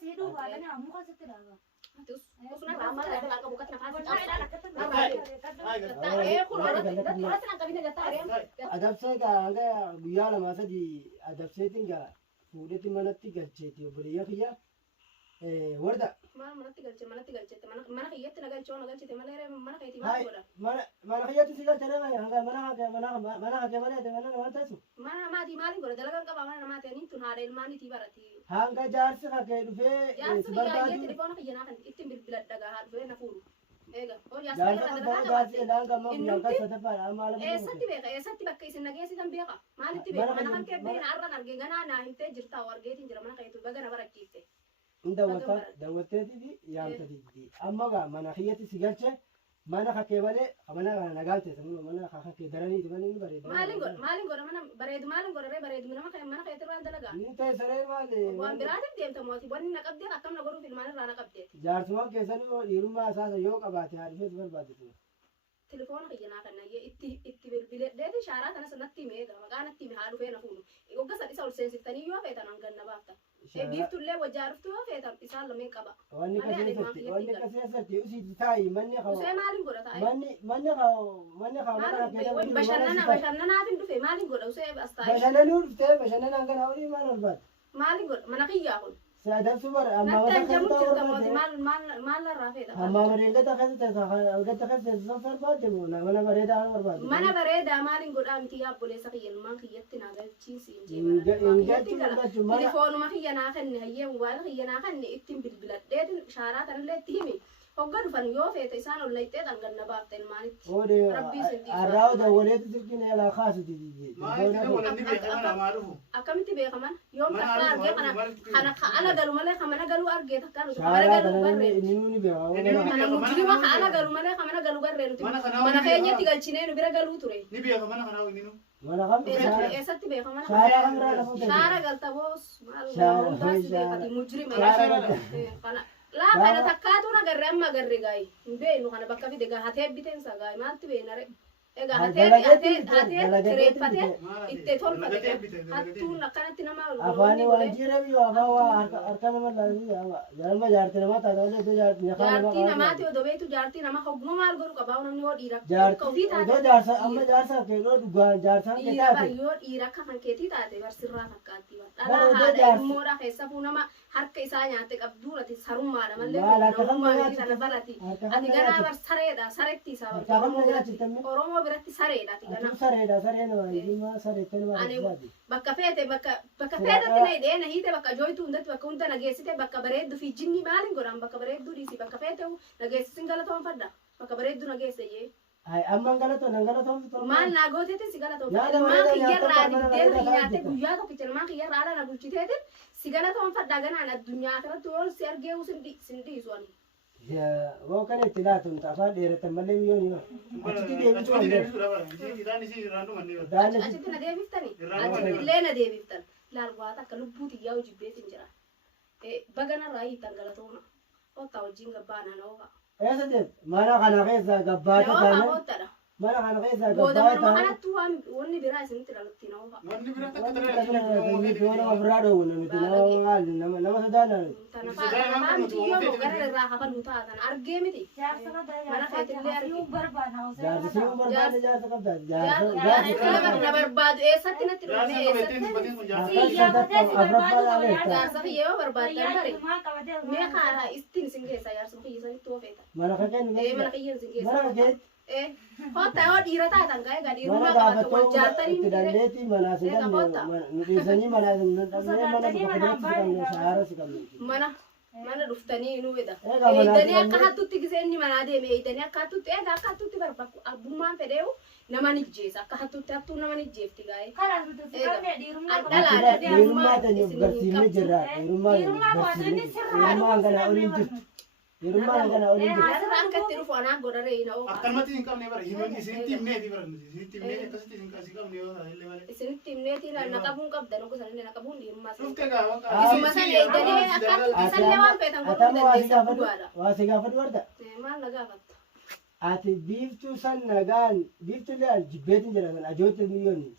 Sidu badannya kamu kan setelah. Terus usuna lama lah kalau buka nafas. Adabsee gaa guyyaa lamaa sadii adabseetiin gaa fuudhetti manatti galcheeti obboleeyyaa kiyya warda. Manatti galchete mana kiyyatti na galchite malee mana keetii maal godha? Mana kiyyatti si galchee hanga mana hake malee mana namaan taasisu. Mana maatii maaliin godha dalagaan qaba mana namaati ani tun haadha ilmaaniitii barati. Hanga jaarsi hakee dhufee Jaarsi si kiyyaa barbaadu. telefoona kiyyanaa kan ittiin bilbiladha gaa dhufee na fuudhu. Eega Jaarsa kan jaarsi elaan kan mamu yang kan sadaffaa maala eessatti beeka eessatti bakka isin nageessitan beeka maalitti beeka mana kan kee beena arran argee ganaa naa himtee jirta argeetiin jira mana keetu baga na barachiifte. Daawwatteetii fi yaamtatiiti. Amma gaa mana kiyyatti si galchee mana hakee malee mana kana nagaan teessan mana hakee daraniiti malee ni bareeda. Maaliin godha mana bareedu maaliin godha bareedu mana keetti irraan dalagaa. Ni teessaree maali? Waan biraatiif deemta mootii wanni na qabdee akkam na godhuuf ilmaan irraa na qabdee. Jaarsummaan keessan dhiirummaa isaas yoo qabaate haadhifees barbaadatu. Telefoona kiyyanaa kan nayyee itti bilbileedheeti shaaraa kana sanatti himee maqaa natti hime haa dhufee na fuudhu. Ogga sadisa ol seensiftanii yoo feetan hangan na baaftan. Biiftullee wajjaa dhuftu yoo feetan isaan lameen qaba. Wanni qaseessatti usiiti taayi manni haa. Usee maaliin godha taayi? Manni haa bashannanaatiin dhufe maaliin godha usee as taayi? Bashannanuu dhuftee bashannanaan kana olii maal barbaada? Maaliin godha mana kiyyaa kun? Sadafsu bara amma Natti wata anjamu kan jirta ta'u mootii barbaade. maal larraa feeta? Amma bareedata kan barbaade mana bareedaa barbaade. Mana bareedaa maaliin godhaa miti yaa obboleessa kiyya ilmaan kiyyatti naa galchiisi telefoonuma kiyya naa kenne hayyee mobaayila kiyya naa kenne ittiin bilbiladheetin shaaraa tanillee itti himi hogga dhufan yoo feete isaan ol layxee dhangan na baafta ilmaanitti. Arraa dawwaleetu silkiin eelaa kaasuti. Akkamitti beekaman yoom takka argee kana ala galu malee kamana galuu argee takka nuti kamana galuu garree kana mujrima ka ala galu malee kamana galuu garree nuti mana keenyatti galchinee nu bira galuu ture. Ni beeka mana kanaa inni nu. Eessatti beekamana? Shaara galta boos maal hundaas beekati mujrima kana takkaatu na garree amma garree gaayi hin beenu kana bakka fide gaa hatee biteensa gaayi maalti beenare. Egaa hatee kireeffatee itti tolfate hattuun akkanatti nama afaan waan jireemi afaan waa harka nama laafii jarma jaartii namaa taatee iddoo jaartii namaati odoo beektu jaartii nama hogguma maal godhu qabaa namni yoo dhiira iddoo jaarsa amma jaarsa keelloo dhugaan jaarsaan kee taate yoo dhiira akka kan keetii taate barsirraa fakkaatti dhalaa haadha ilmoodha keessa fuu nama harka isaa nyaatte qabduurati sarummaadha mallee sarummaa kana barati ati ganaa bar sareedha saretti isaa oromoo biratti sareedha ati ganaa sareen waa sareettanii bakka feetetti na hidhee na hiite bakka jooytu hundatti bakka hunda nageessite bakka bareeddu fi jinni maaliin godhan bakka bareeddu dhiisi bakka feete nageessisin galatoonfadha bakka bareeddu nageesse jee. Amman galatoon maal naa gooteetiin si galatoonfadha ilmaan kiyyarraa dibdeena nyaatte guyyaa tokkicha ilmaan kiyyarraa haala na bulchiteetiin si galatoonfadha ganaan addunyaa kanatti yoo si argee sin dhiisu ani. Woo kan itti laatuun afaan dheeratan malee biyyoon achitti achitti na deebiftani illee na deebiftan laalwaata akka lubbuu xiyyaa hojii beetin jira baganarraa hiitan galatooma ottaa wajjin gabbaanaan oofa. Eessa deemte mana kana keessa gabbaata taane mana kana keessa gabbaata taane kanatti wanni biraa isinitti dhalutti na oofa. Wanni biraa takka nama ofirraa dhoowwina nuti nama sodaanaa Tanafaa miti yoo gara irraa hafan nu taatan argee miti. Mana keetillee argee. jaarsa qabda Jaarsa na barbaadu eessatti natti dhume eessatti. Jaarsa kiyyoo barbaaddan bare. Mee kaa istiin sin keessa jaarsa kiyyisanitti oofeeta. mana kakeen Mana kiyyan sin keessa. mana kakeen Kotta yoo dhiira taatan gaa egaa mana dhiirummaa qabatu wal gaafatoo jaartanii itti dandeetti mana si qabne nu dhiisanii mana shaara si qabne mana dhuftanii nu edha. Egaa mana Eedanii akka hattutti giseenni manaa deeme eedanii akka hattutti egaa akka hattutti barbaaku abbummaan fedheewu nama ni jeesa akka hattutti hattuu nama ni jeefti gaa'e. dhiirummaa tanya garsiifne jirra dhiirummaa kana oliin jirtu dhiirummaa kana oliin jirtu Asirraa akka itti dhufu anaa godharee na oofa. akkanumatti hin qabne bara himan isinitti himneeti bara isinitti himneeti akkasitti isin qabne yoo ta'e illee malee. Isinitti himneetii na qabuun qabdan ogu sanillee na qabuun dhiirummaa sana. Dhufte gaa waqa. Isuma san eedanii akka isallee waan feetan godhuu dandeessan guddaadha. waa si gaafadhu warda Maal na gaafatta? ati biiftuu san nagaan biiftuu leen jibbeetiin jira san ajoota milyoonni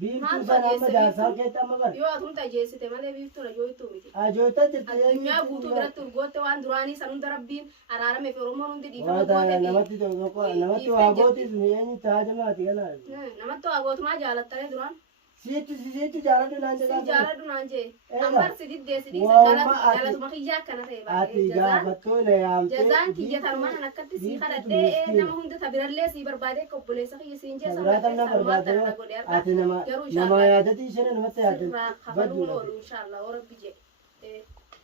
biiftuu sana amma jaarsaa keetti amma bara. Yoo atumta jeessite malee biiftuudha yoo ittuu miti. Ajoota jirti Addunyaa guutuu biratti urgootte waan duraanii san hunda rabbiin araarameef Oromoon hundi dhiifama Wata goote. namatti tokko namatti waa gooti sun eenyu taajamaati kana. Namatti waa gootumaa jaalattanii duraan. Siitti jaalladhu naan Si jedhaa. jaaladhu naan jee. Eega. Ambar si diddee si dhiisa Waamma ati- galatuma kiyyaa akkana ta'e Ati baay'ee jazaan. gaafattoo na yaamtee. Jazaan kiyyatan mana akkatti sii kadhadhee nama hunda tabirallee sii barbaadee obboleessa kiyya siin jee Sabiraatan na barbaade na godhe har'a. ati nama Garuu nama inshaallah yaadatii ishee namatti yaadatu. sirraa kafaluun oolu inshaallah oo rabbi jee.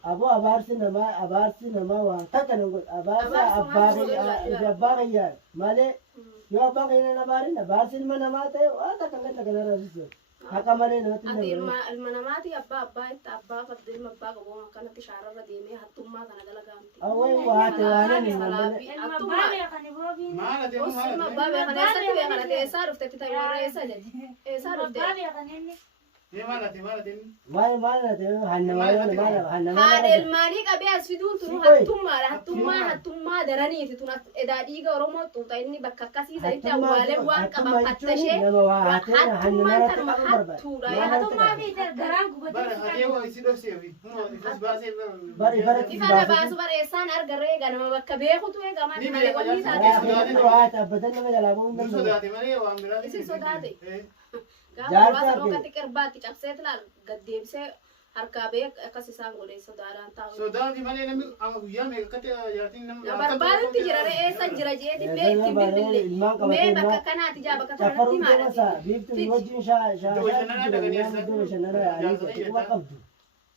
Aboo abaarsi namaa waa takka nan godha. Abbaa kiyyaa malee yoo abbaa kiyyaa na abaarin abaarsi ilma namaa ta'e waa takka kan takka narraasisu. Haqa malee namatti hin Ati dabalu. ilma namaati abbaa itti abbaa qabdu ilma abbaa qabu akkanatti shaararra deemee hattummaa kana dalagaamti. Awwai waate waanan hin malee. Ilma abbaa beekani boobiin. Maala deemu Ilma maala abbaa beekan eessatti beekan ati eessaa dhuftetti ta'e warra eessa jetti. Eessaa Ilma abbaa dhufte. beekani inni. maala deemu. Maal na ta'e hannamaa Haadha ilmaanii qabee as fiduun tunu Sikoi. hattummaadha. Hattummaa daraniiti tun edaa dhiiga Oromoo xuuxa inni bakka akkasii sanitti awwaalee waan qaban fattashee. nama waa haatee Hattummaan hannamaa tanuma irratti qabu hattuudha. barbaada. Hattummaa fi garaan Bara gubatee. hatee waa isi dhoosee fi ifas baasee Bari Ifa na baasu bareessaan argarree egaa nama bakka beekutu egaa maal Ni malee wanni beeka, taate. waa dhaabbatan nama jalaa ba'uu hin nu danda'u. sodaate malee waan biraa Isin sodaate? Gaafa Jaarsaa muraasa kee. dhokatti qirbaatti cabsee tilaal gaddeebisee harkaa bee akkas isaan godhee sodaadhaan taa'u. Sodaate malee namni guyyaa meeqa akkatti jaartiin Na barbaadutti jira eessa jira jeeti bee itti bilbille. Mee bakka kanaati jaa bakka kanatti Safaruu maalati. keessa biiftuu wajjin shaamaa qabdu.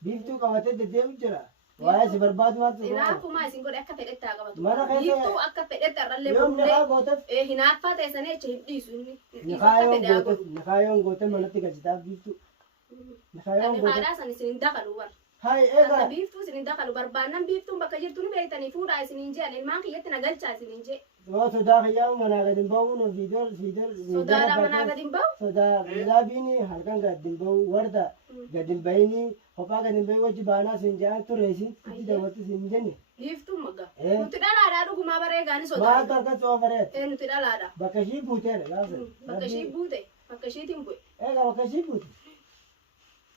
Biiftuu qabatee deddeebi'u jira. Waa'ee si barbaadu maaltu Hinaafumaa isin godhe akka fedhetti haa qabatu. Mana keessa- Biiftuu akka fedhetti har'allee yoom bullee nakaa gooteef hinaaffaa teessanii jecha hin dhiisu inni. Hin dhiisu akka fedhe haa godhu. nikaayoon goote manatti galchitaaf biiftuu. Nikaayoon Ani goote. haadhaa san isin hin dakalu bara. Hai Akka egaa biiftuu isin hin dakalu barbaannan biiftuun bakka jirtu ni beektanii fuudhaa isin hin jeen ilmaan kiyyatti na galchaa isin hin jee. yoo sodaa kiyyaa manaa gadi hin ba'uun fiidol Sodaadhaa manaa gadi hin bahu. sodaa laabiini halkan gadi hin ba'u warda gadi hin bahini kophaa gadi hin bahi wajji baanaa siin jedhan turreesi itti daawwatti siin jenne Biiftuun magga. Eh. Nuti dhalaadhaa dhugumaa bareegaani maal sodaadha. harka coofaree Nuti dhalaadha. bakka ishii buuteedha gaafa Bakka ishii buute. Bakka ishiitiin bu'e. egaa bakka ishii buute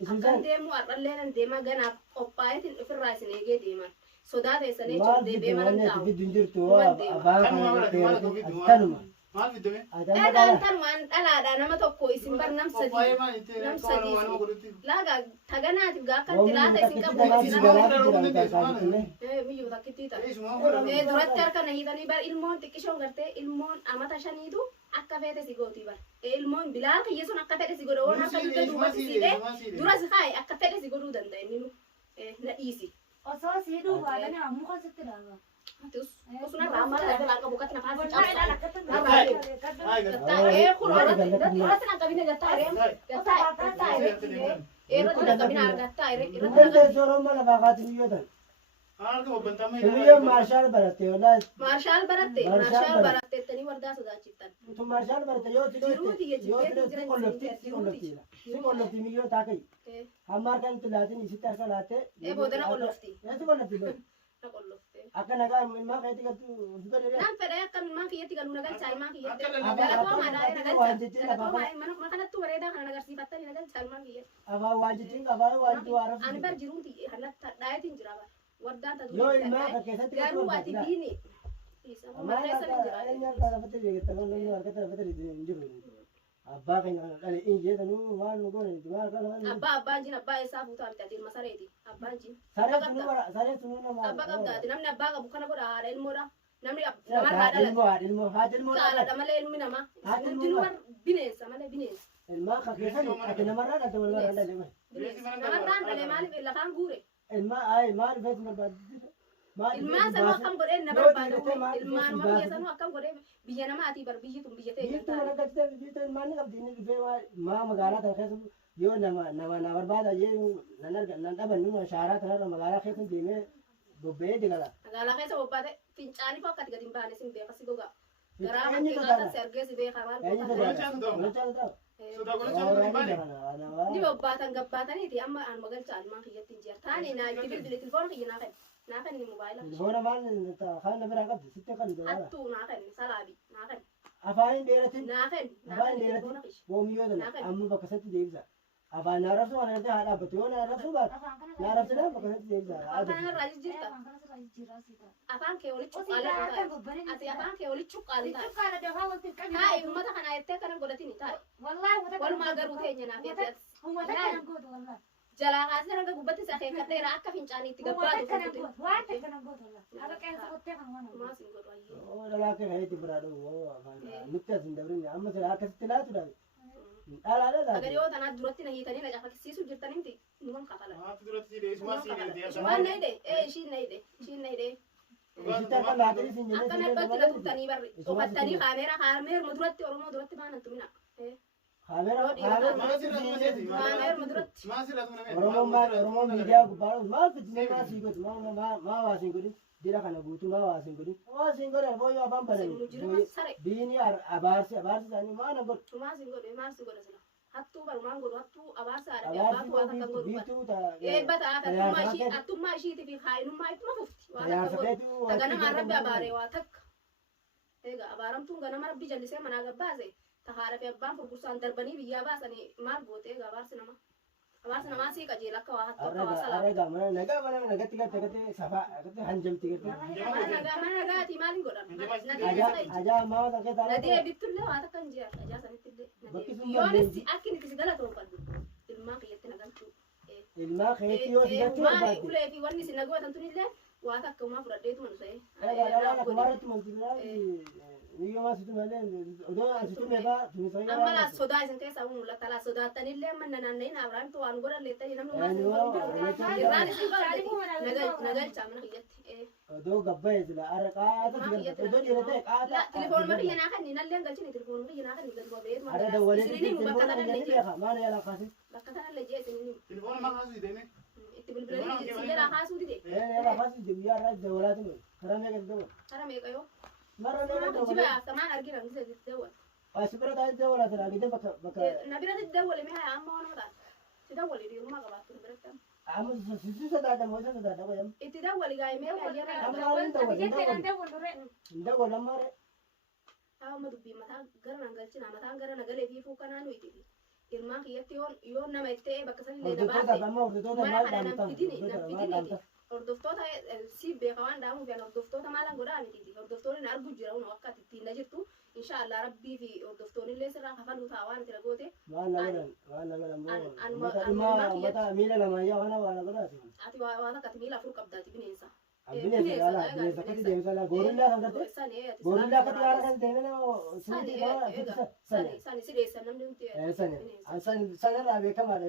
isin Akkan san deemu har'allee nan deema ganaaf qophaa'eetiin ofirraa isin eegee deeman. Sodaa teessanii maal jechuun deebi'ee mana fidde taa'u. fiddu hin jirtu Waan deema. abbaa Kanuma kana barate maal ta'uu fiddu tanuma maal fiddame? adama Egaan kana tanumaan dhalaadhaa nama tokko isin bar nam Qophaa'ee sadii. maal itti Nam waan sadii waan isin. godhutti. Laagaa taganaatiif gaa akkatti woomni laata isin takkitti qabu kanaaf isin galaa qabu. jiran taasifamu Miyyuu takkittii ta'a. Eesuma fudhatu. Duratti harka na hiitanii bar ilmoon xiqqishoon gartee ilmoon amata shaniitu akka feete si gootii bar. Ilmoon bilaal kiyya sun akka fedhe si godhe waan akka dugda duubatti siidhee dura si kaaye akka fedhe si godhuu danda'a inni nu. Na dhiisi. Osoo sii dhufaadhani ammuka sitti dhaaba. Osuna raammaa daldalaa qabu akkatti nafaan si Wallahi cabsa. akkatti Hai, Gattaa'ee kun irratti na qabine gattaa'ee. Irratti na qabine gattaa'ee. Irratti na Dubban qabine. teessoo Oromoo lafaa kaatu biyyoota. Harka babbantamee Biyyoon maarshaal baratte walaa Maarshaal baratte. Maarshaal baratte wardaa sodaachiftan. tu maarshaal baratte yoo ti Jiruuti dhoofte yoo ti jechuun dhoofte si qollofti si qollofti miyyoo taakai hamma harkaan itti laatin isitti harka laatte Boodana qollofti. si qollofti bari Na qolloftee. akka nagaa ilmaa keetti galtu fudha dheedee Naan fedhee akka ilmaan kiyyatti galuu na galchaa ilmaan kiyyatti. Akka Galatoomaadhaa na waan galchaa. jettee lafaa kana Galatoomaa kanattuu bareedaa kana agarsiifattanii na galchaa ilmaan kiyyatti. afaan waan jettiin qabaa waan jiru Ani haaraf bar jiruuti hallatti dhaayetiin jira bara. Wardaan ta'u. yoo ilmaa akka keessatti Garuu ati diini. amma Marreessa ni jira. eenyu harkaa lafatti beeketta kan namni harkatti lafatti hin jiru abbaa keenya kana dhale in jeetanuu waan nu goone waan harkaa lafatti Abbaan jin abbaa isaa fuutaa bitati ilma sareeti. Abbaan jin. saree sunuu nama Abbaa qabdaati. Namni abbaa qabu kana godha haadha ilmoodha. Namni namarraa dhalate. haati ilmoo Caaladha malee ilmi namaa. Hundinuu bineensa malee bineensa. ilmaa akka keessatti ati namarraa dhalte walirraa dhalte Bineensa. Namarraan dhalee maaliif lafaan guure? ilmaa maal feetu barbaadu Ilmaan sanuu akkam godhee na barbaadu. Ilmaanuma biyya sanuu akkam godhee biyya namaatii bar biyyi tun biyya ta'e biiftuu jirtaani. mana galchitee biiftuu ilmaan ni qabdi inni dhufee maa magaalaa tana keessa yoo nama na barbaada jee nan dhaban nuna shaaraa tanarra magaalaa keessa deemee bobba'ee digala. Magaalaa keessa bobbaate fincaanii fa'aa akkati gadi hin baane sin beeka si gogaa. Garaa Eenyu makkee sodaadha? qaatan si argee si beeka maal Eenyu gogaa. sodaadha? Sodaa godhachaa jiru hin baane. Ni bobbaatan gabbaataniiti amma anuma galchaa ilmaan kiyyatti hin jiru. Taani naa itti bilbile tilfoon kiyya naa kenni. Naa kenni mobaayila. Telefoona maal kan na biraa qabdi sitti kan dogara. Hattuu naa kenni salaabii naa kenni. afaan hin dheeratin Naafen. afaan hin dheeratin boomiyoo tana amma bakka satti deebisa afaan na arrabsu kana irratti haa dhaabbatu yoo na arrabsuu baate na arrabsinaan bakka satti deebisa Afaan irraa jijjiirta. Afaan kanas irraa jijjiiraa si ta'a. Afaan kee walitti Osii cuqqaalee akka taa'e. gobbareen Ati afaan kee walitti cuqqaalee taa'e. Cuqqaala dafaa walitti hin qabne. Taa'e uummata kana jettee kana godhatini taa'e. Wallahi uummata Walumaa garuu teenya naaf jettee. uummata kana gootu wallahi. Jalaa kaasee hanga gubbatti isa keekkateera akka fincaaniitti Uummata gabbaatu kana fuutu. gootu waan ta'e kana gootu wallahi. Akka qeensa qottee kan waan. Maas hin godhu ayyee. oo dhalaa kee hayeeti biraa dhuu afaan nutti as hin dabrin amma sila akkasitti laatu dhabe dhalaadha Agar laatu yoo tanaa duratti na hiikanii na cafaqisiisuu jirtanitti numan kafalan. Maatu duratti siidee isumaa siidee Waan na hidhe ishiin na hidhe ishiin na hidhe. isitti akka laatanii sin jennee Akka sin nadhatti na jennee turtanii barri. Uffattanii kaameera duratti Oromoo duratti baanan tumina. Kaameeruma duratti. Oromoon miidiyaa gubbaa maal fitnee maa sii godhu maa waa siin godhin dira kana guutuu maa waa siin godhin waa siin godhan fooyyoo afaan bananii diinii abaarsi isaanii maa na godhu Maas hin godhe maas hin godhe sila. Hattuu barumaan godhu hattuu abaarsa haadha abbaa waa takka godhu. biituu Eebbata hattummaa ishiitii fi haa'inummaa ittuma fufti. Waa takka godhu. tajaajilafeetu Ta ganama rabbi abaaree waa takka. Egaa abaaramtuun ganama rabbi jallisee manaa gabbaase. Ta haadha fi abbaan furgursaan darbanii biyyaa baasanii maal goote egaa abaarsi namaa. Abaarsi namaa sii qajeela akka waa hattuu akka waa salaa. arraga mana nagatti gatte safaa gatte hanjamti gatte Mana nagaatii maal hin godhan? ajaa maa takkee taa'ee Nadee bittullee waa takka hin jiran ajaa sanittillee. Bakki sun Yoonis akka inni si galatoonfadhu. Ilmaan kiyyatti nagalchuu. ilmaa keetti yoo si gachuu Maa barbaadde ulee fi wanni si nagootan tunillee waa takka uumaa fudhadheetu man ta'e. kumarratti mantiraa Niyyooma situ malee odoo asitu meeqa tunisanii Amma laas sodaa isin keessaa mul'ata laas sodaattanillee manna naanna'in Abiraamtu waan godhan leettanii namni waan isin godhu. Irraan isin godhan nagalchaa mana kiyyatti. odoo gabbaa'e sila ara qaata odoo dhiiratee qaata Telefoonuma biyya naa kanni nallee galchini telefoonuma biyya naa kanni gadi bobeetu ara dawwalee isiniin bakka tanallee jee maal yaala kaasi bakka tanallee jee isiniin Telefoona maqaa siidee itti bilbilanii isinirraa kaasuu dide. yaala kaasi guyyaa irraa dawwalaatu karaa meeqa dawwal Kara meeqa yoo? marra meeqa Jiba dawwal samaan argina gisa dawwal. asi bira taa'ee dawwalaatu dhaagite bakka Na biratti dawwale mee haa amma waan mataa. Si dawwale dhiirummaa qabaatu biratti amma. amma sisi sodaadha moo isa sodaadha wayam Itti dawwali gaa'ee mee ayyaana amma hawwan dawwal hin dawwal ammaare amma dubbii mataa gara nan galchina mataan gara nagalee fi fuukanaa nuyi titi. Ilmaan kiyyatti yoo nama ittee bakka sanillee na hordoftoota baate. amma hordoftoota Mana maal kana nan dhaamtan fidini nan maal fidini. dhaamtan Hordoftoota si beeka waan dhaamuuf yan hordoftoota maalan godhaa miti. Hordoftoonni na argu jira unu akka ittiin na jirtu. Inshaallah rabbii fi hordoftoonni illee sirraa kafaluu ta'a waan itti ragootee. maal nagalan mata miila lamaan yaa kana waa nagalaati Ati waan akka miila afur qabdaati bineensa. bineensa yaala bineensa akkati deemsa la goorillaa kan garte goorillaa akkati yaala kan deeme nama suutii kana Sani si dheessan namni nuti. sanirraa beekamaadha